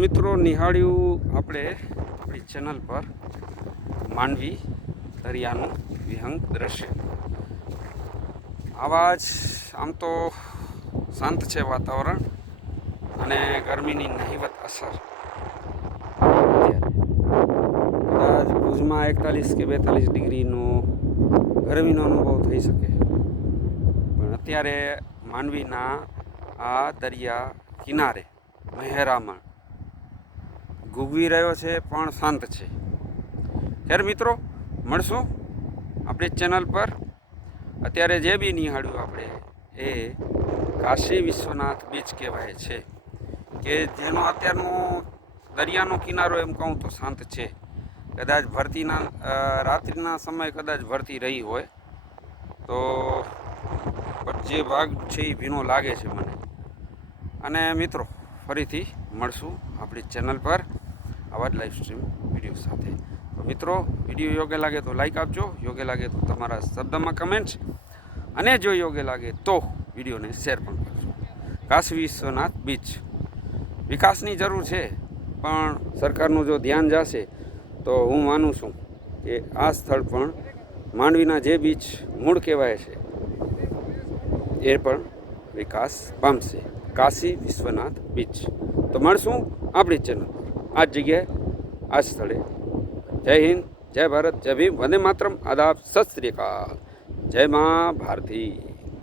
મિત્રો નિહાળ્યું આપણે આપણી ચેનલ પર માંડવી દરિયાનું વિહંગ દ્રશ્ય. આવા જ આમ તો શાંત છે વાતાવરણ અને ગરમીની નહિવત અસર. કદાચ ભુજમાં 41 કે 42 ડિગ્રીનો ગરમીનો અનુભવ થઈ શકે, પણ અત્યારે માંડવીના આ દરિયા કિનારે મહેરામણ ગુગવી રહ્યો છે પણ શાંત છે. ખેર મિત્રો, મળશું આપણી ચેનલ પર. અત્યારે જે બી નિહાળ્યું આપણે એ કાશી વિશ્વનાથ બીચ કહેવાય છે, કે જેનો અત્યારનો દરિયાનો કિનારો એમ કહું તો શાંત છે. કદાચ ભરતીના રાત્રિના સમયે કદાચ ભરતી રહી હોય તો જે ભાગ છે એ ભીનો લાગે છે મને. અને મિત્રો, ફરીથી મળશું આપણી ચેનલ પર આવા જ લાઈવ સ્ટ્રીમ વિડીયો સાથે. તો મિત્રો, વિડીયો યોગ્ય લાગે તો લાઈક આપજો, યોગ્ય લાગે તો તમારા શબ્દમાં કમેન્ટ, અને જો યોગ્ય લાગે તો વિડીયોને શેર પણ કરજો. કાશી વિશ્વનાથ બીચ વિકાસની જરૂર છે, પણ સરકારનું જો ધ્યાન જશે તો હું માનું છું કે આ સ્થળ પણ માંડવીના જે બીચ મૂળ કહેવાય છે એ પણ વિકાસ પામશે. કાશી વિશ્વનાથ બીચ. તો મળશું આપણી ચેનલ પર આ જ જગ્યાએ, આ સ્થળે. જય હિન્દ, જય ભારત, જય ભીમ, વંદે માતરમ, આદાબ, સત શ્રી અકાલ, જય મા ભારતી.